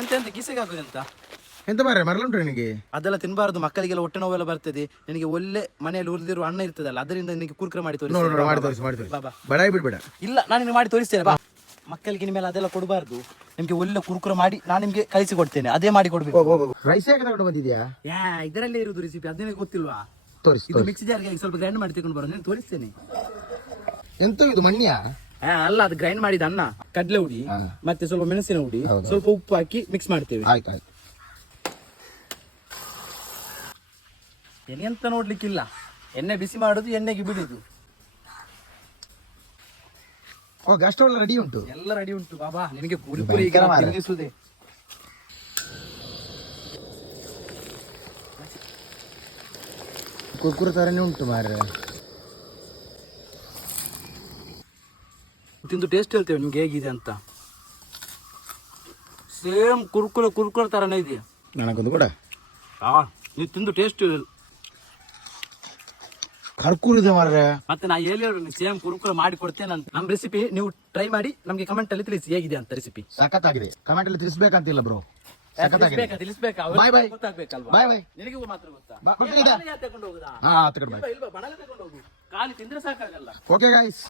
ಎಂತ ಎಂತ ಕಿಸೆಗೆ ಹಾಕುದಂತ ಎಂತ ಮಾರ್ರೆ ಮರಳುಂಟು ನಿನಗೆ? ಅದೆಲ್ಲ ತಿನ್ಬಾರ್ದು, ಮಕ್ಕಳಿಗೆಲ್ಲ ಹೊಟ್ಟೆ ನೋವೆಲ್ಲ ಬರ್ತದೆ. ನಿನಗೆ ಒಳ್ಳೆ ಮನೆಯಲ್ಲಿ ಉಳಿದಿರುವ ಅಣ್ಣ ಇರ್ತದಲ್ಲ, ಅದರಿಂದ ನಿನಗೆ ಕುರ್ಕುರೆ ಮಾಡಿ ನೋಡು ನೋಡು ಮಾಡಿ ತೋರಿಸಿ ಮಾಡಿ ತೋರಿಸಿ. ಬಡಾಯಿ ಬಿಡ್ಬೇಡ. ಇಲ್ಲ, ನಾನು ನಿನಗೆ ಮಾಡಿ ತೋರಿಸ್ತೇನೆ ಬಾ. ಮಕ್ಕಳಿಗೆ ನಿಮ್ಮೆಲ್ಲ ಅದೆಲ್ಲ ಕೊಡಬಾರ್ದು. ನಿಮ್ಗೆ ಒಳ್ಳೆ ಕುರ್ಕುರೆ ಮಾಡಿ ನಾನು ನಿಮ್ಗೆ ಕಳಿಸಿ ಕೊಡ್ತೇನೆ, ಅದೇ ಮಾಡಿ ಕೊಡ್ಬೇಕು. ರೈಸ್ ಯಾಕೆ ತಗೊಂಡು ಬಂದಿದ್ಯಾ? ಇದರಲ್ಲೇ ಇರುದು ರೆಸಿಪಿ, ಅದೇನೇ ಗೊತ್ತಿಲ್ವಾ? ತೋರಿಸಿ. ಇದು ಮಿಕ್ಸಿ ಜಾರ್ಗೆ ಸ್ವಲ್ಪ ಗ್ರೈಂಡ್ ಮಾಡಿ ತಗೊಂಡು ಬರೋದು, ತೋರಿಸ್ತೇನೆ. ಎಂತ ಇದು ಮಣ್ಯ? ಅಲ್ಲ, ಅದು ಗ್ರೈಂಡ್ ಮಾಡಿದ ಅನ್ನ, ಕಡಲೆ ಹುಡಿ ಮತ್ತೆ ಸ್ವಲ್ಪ ಮೆಣಸಿನ ಹುಡಿ, ಸ್ವಲ್ಪ ಉಪ್ಪು ಹಾಕಿ ಮಿಕ್ಸ್ ಮಾಡ್ತೇವೆ. ಆಯ್ತು ಆಯ್ತು. ಎಂತ ನೋಡ್ಲಿಕ್ಕಿಲ್ಲ, ಎಣ್ಣೆ ಬಿಸಿ ಮಾಡುದು, ಎಣ್ಣೆಗೆ ಬಿಡುದು. ಅಷ್ಟು ರೆಡಿ ಉಂಟು, ಎಲ್ಲ ರೆಡಿ ಉಂಟು. ಬಾಬಾ, ನಿನಗೆ ಪೂರಿ ಪೂರಿ ಈಗ ತಿನ್ನಿಸುವುದೇ. ಕುರ್ಕುರೆ ತರನೇ ಉಂಟು ಮಾರ್ರೆ. ತಿಂದು ಟೇಸ್ಟ್ ಹೇಳ್ತೇವೆ ನಿಮ್ಗೆ ಹೇಗಿದೆ ಅಂತ. ಸೇಮ್ ಕುರ್ಕುರೆ ತರನೇ ಇದೆಯಾ? ನನಗೊಂದು ಕೂಡ. ನೀವು ತಿಂದು ಟೇಸ್ಟ್ ಕರ್ಕೂರಿದೆ ಮಾರ್ರೆ. ಮತ್ತೆ ನಾ ಹೇಳಿ ಸೇಮ್ ಕುರ್ಕುರೆ ಮಾಡಿ ಕೊಡ್ತೇನೆ ಅಂತ. ನಮ್ಮ ರೆಸಿಪಿ ನೀವು ಟ್ರೈ ಮಾಡಿ ನಮ್ಗೆ ಕಮೆಂಟ್ ಅಲ್ಲಿ ತಿಳಿಸಿ ಹೇಗಿದೆ ಅಂತ. ರೆಸಿಪಿ ಸಖತ್ತಾಗಿದೆ, ಕಮೆಂಟ್ ಅಲ್ಲಿ ತಿಳಿಸ್ಬೇಕಂತಿಲ್ಲ ಬ್ರೋ. ಸಖತ್ತಾಗಿದೆ, ತಿಳಿಸ್ಬೇಕಾ? ಬಾಯ್ ಬಾಯ್. ಗೊತ್ತಾಗ್ಬೇಕಲ್ವಾ? ಬಾಯ್ ಬಾಯ್. ನಿನಗೆ ಮಾತ್ರ ಗೊತ್ತಾ? ತಗೊಂಡು ಹೋಗುದಾ? ತಗೊಂಡು ಹೋಗುದಾ? ತಗೊಂಡು ಬಾಯ್. ಇಲ್ವಾ, ಬಣಲೆ ತಗೊಂಡು ಹೋಗು, ಖಾಲಿ ತಿಂದ್ರೆ ಸಾಕಾಗಲ್ಲ. Okay guys.